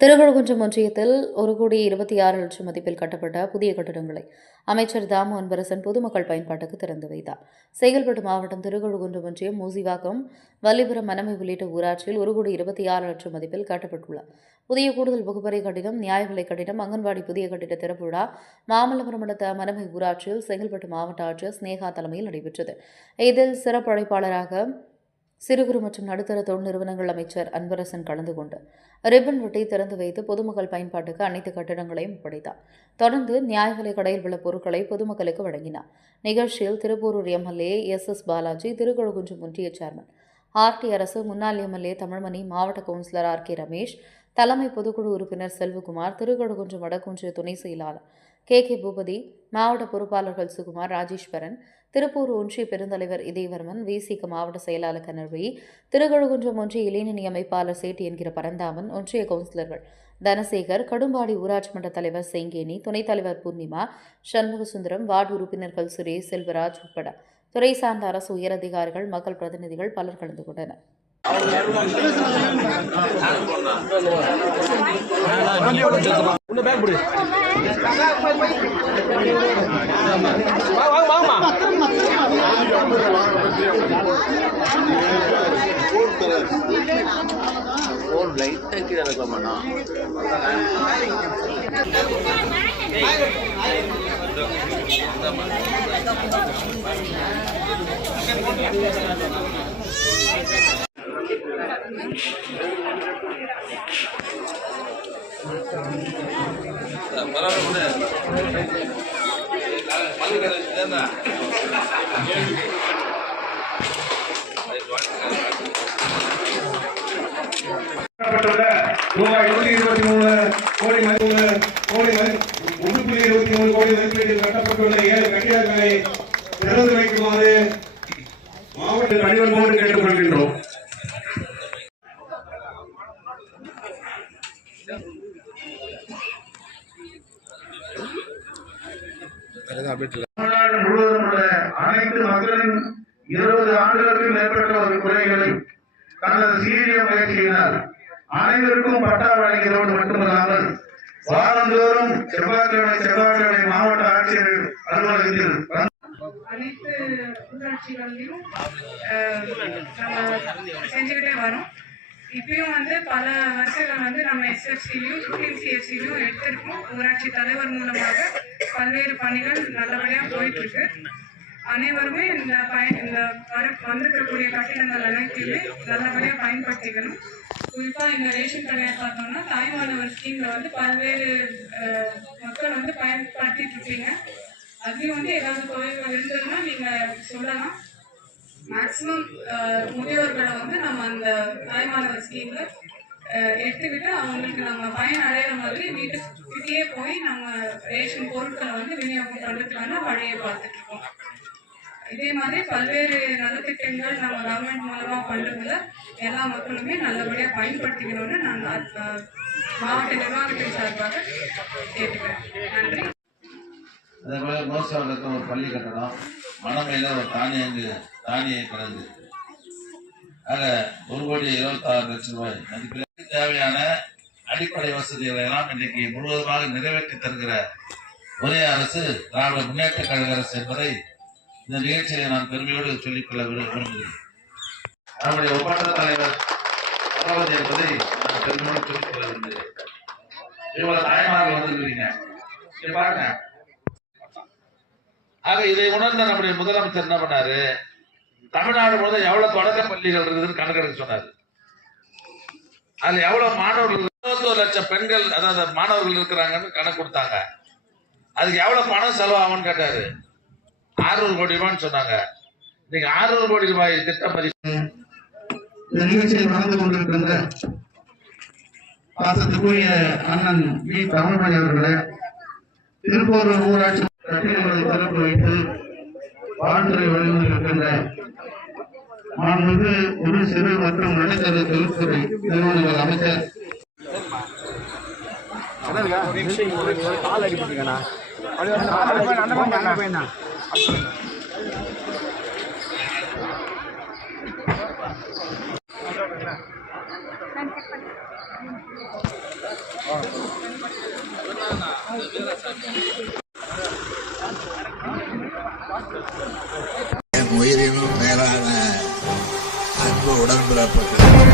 திருவழுகுன்றம் ஒன்றியத்தில் ஒரு கோடி இருபத்தி ஆறு லட்சம் மதிப்பில் கட்டப்பட்ட புதிய கட்டடங்களை அமைச்சர் தாமு அன்பரசன் பொதுமக்கள் பயன்பாட்டுக்கு திறந்து வைத்தார். செங்கல்பட்டு மாவட்டம் திருகழுகுன்றம் ஒன்றியம் மூசிவாக்கம் வல்லிபுரம் மனமை உள்ளிட்ட ஊராட்சியில் ஒரு கோடி இருபத்தி ஆறு லட்சம் மதிப்பில் கட்டப்பட்டுள்ள புதிய கூடுதல் வகுப்பறை கட்டிடம் நியாய விலை கட்டிடம் அங்கன்வாடி புதிய கட்டிட திறப்பு விழா மாமல்லபுரம் அடுத்த மனமை ஊராட்சியில் செங்கல்பட்டு மாவட்ட ஆட்சியர் ஸ்னேகா தலைமையில் நடைபெற்றது. இதில் சிறப்பு அழைப்பாளராக சிறு குறு மற்றும் நடுத்தர தொழில் நிறுவனங்கள் அமைச்சர் அன்பரசன் கலந்து கொண்டு ரிப்பன் வெட்டி திறந்து வைத்து பொதுமக்கள் பயன்பாட்டுக்கு அனைத்து கட்டிடங்களையும் ஒப்படைத்தார் தொடர்ந்து நியாய விலை கடையில் உள்ள பொருட்களை பொதுமக்களுக்கு வழங்கினார். நிகழ்ச்சியில் Thiruporur MLA S S Balaji Thirukazhukundram ஒன்றிய சேர்மன் ஆர்டி அரசு முன்னாள் எம்எல்ஏ தமிழ்மணி மாவட்ட கவுன்சிலர் ஆர் கே ரமேஷ் தலைமை பொதுக்குழு உறுப்பினர் செல்வகுமார் திருக்கழுகுன்றம் வடக்குன்றிய துணை செயலாளர் கே கே பூபதி மாவட்ட பொறுப்பாளர்கள் சுகுமார் ராஜேஸ்வரன் திருப்பூர் ஒன்றிய பெருந்தலைவர் இதயவர்மன் விசிக மாவட்ட செயலாளர் கனர்வி திருக்கழுகுன்றம் ஒன்றிய இளைஞனி அமைப்பாளர் சேட்டி என்கிற பரந்தாமன் ஒன்றிய கவுன்சிலர்கள் தனசேகர் கடும்பாடி ஊராட்சி மன்ற தலைவர் செங்கேனி துணைத் தலைவர் பூர்ணிமா சண்முகசுந்தரம் வார்டு உறுப்பினர்கள் சுரேஷ் செல்வராஜ் உட்பட துறை சார்ந்த அரசு உயரதிகாரிகள் மக்கள் பிரதிநிதிகள் பலர் கலந்து கொண்டனர் உன்ன பேக் போடு வாங்க வாங்க வாங்கம்மா ஃபோன் லைட்டாக கீழே இருக்கலாமாண்ணா கட்டப்பட்டுள்ள ரூபாய் நூற்றி இருபத்தி மூணு கோடி மதிப்புள்ள கோடி மதி ஒன்று புள்ளி இருபத்தி மூணு கோடி மதிப்பீட்டில் கட்டப்பட்டுள்ள ஏழு கட்டிடங்களை திறந்து வைக்குமாறு மாவட்ட கடிதம் போட்டு கேட்டுக்கொள்கின்றோம். தமிழ்நாடு முழுவதும் உள்ள அனைத்து மக்களின் இருபது ஆண்டுகளுக்கும் மேற்பட்ட ஒரு குறைகளை தனது சீரிய முயற்சியினால் அனைவருக்கும் பட்டா வழங்கியதோடு மட்டுமல்லாமல் வாரந்தோறும் செவ்வாய்க்கிழமை செவ்வாய்க்கிழமை மாவட்ட ஆட்சியர் அலுவலகத்தில் வந்து அனைத்து ஊராட்சிகள்லையும் நம்ம செஞ்சுக்கிட்டே வரோம். இப்பயும் வந்து பல வருஷங்கள் வந்து நம்ம எஸ்எஃப்சிலையும் டிஎம்சிஎஃப்சிலையும் எடுத்திருக்கோம். ஊராட்சி தலைவர் மூலமாக பல்வேறு பணிகள் நல்லபடியாக போயிட்டு இருக்கு அனைவருமே இந்த பயன் இந்த வர வந்திருக்கக்கூடிய கட்டிடங்கள் அனைத்தையுமே நல்லபடியாக பயன்படுத்திக்கணும். குறிப்பாக இந்த ரேஷன் கடையை பார்த்தோம்னா தாய்மானவர் ஸ்கீம்ல வந்து பல்வேறு மக்கள் வந்து பயன்படுத்திட்டு இருப்பீங்க அதுலயும் வந்து ஏதாவது குறைகள் இருந்ததுன்னா நீங்க சொல்லலாம். மேக்சிமம் முதியோர்களை வந்து நம்ம அந்த தாய்மானவர் ஸ்கீம்ல எடுத்துக்கிட்டு அவங்களுக்கு நம்ம பயன் அடையிற மாதிரி வீட்டுக்கிட்டேயே போய் நம்ம ரேஷன் பொருட்களை வந்து விநியோகம் பண்ணுறதுக்கான வழியை பார்த்துட்டு இருக்கோம் இதே மாதிரி பல்வேறு நலத்திட்டங்கள் நம்ம கவர்மெண்ட் மூலமா பண்ணுறதுல எல்லா மக்களுமே நல்லபடியா பயன்படுத்திக்கணும்னு நான் மாவட்ட நிர்வாகத்தின் சார்பாக கேட்டுக்கிறேன். நன்றி. அதே போல மோசாவில் ஒரு பள்ளி கட்டணம் மணமையில் ஒரு தானியங்கு தானிய கிடங்கு ஆக ஒரு கோடி இருபத்தாறு லட்சம் ரூபாய் மதிப்பில் தேவையான அடிப்படை வசதிகளை எல்லாம் இன்றைக்கு முழுவதுமாக நிறைவேற்றி தருகிற ஒரே அரசு திராவிட முன்னேற்ற கழக அரசு என்பதை இந்த நிகழ்ச்சியை நான் பெருமையோடு சொல்லிக்கொள்ள விரும்புகிறேன். நம்முடைய ஒப்பந்த தலைவர் பகவதி என்பதை நான் பெருமையோடு சொல்லிக்கொள்ள விரும்புகிறேன். இவ்வளவு தாய்மார்கள் வந்திருக்கிறீங்க. பாருங்க. ஆக இதை உணர்ந்த நம்முடைய முதலமைச்சர் என்ன பண்ணாரு? தமிழ்நாடு முழுவதும் எவ்வளவு தொடக்க பள்ளிகள் இருக்குதுன்னு கணக்கெடுக்க சொன்னாரு. அதுல எவ்வளவு மாணவர்கள் இருபத்தோரு லட்சம் பெண்கள் அதாவது மாணவர்கள் இருக்கிறாங்கன்னு கணக்கு கொடுத்தாங்க. அதுக்கு எவ்வளவு பணம் செலவாகும்னு கேட்டாரு. ஆறுநூறு கோடி ரூபான்னு சொன்னாங்க. இன்னைக்கு ஆறுநூறு கோடி ரூபாய் திட்ட மதிப்பு இந்த நிகழ்ச்சியில் நடந்து கொண்டிருக்கின்ற பாசத்துக்குரிய அண்ணன் வி. தமிழ்மணி அவர்களே திருப்பூர் ஊராட்சி கட்டிடங்களை திறப்பு வைத்து வாழ்த்துறை வழங்கியிருக்கின்ற மாண்புமிகு ஒரு சிறு மற்றும் நடுத்தர தொழில்துறை நிறுவனங்கள் அமைச்சர். உயிரினும் மேலான அன்பு உடன்பிறப்பு.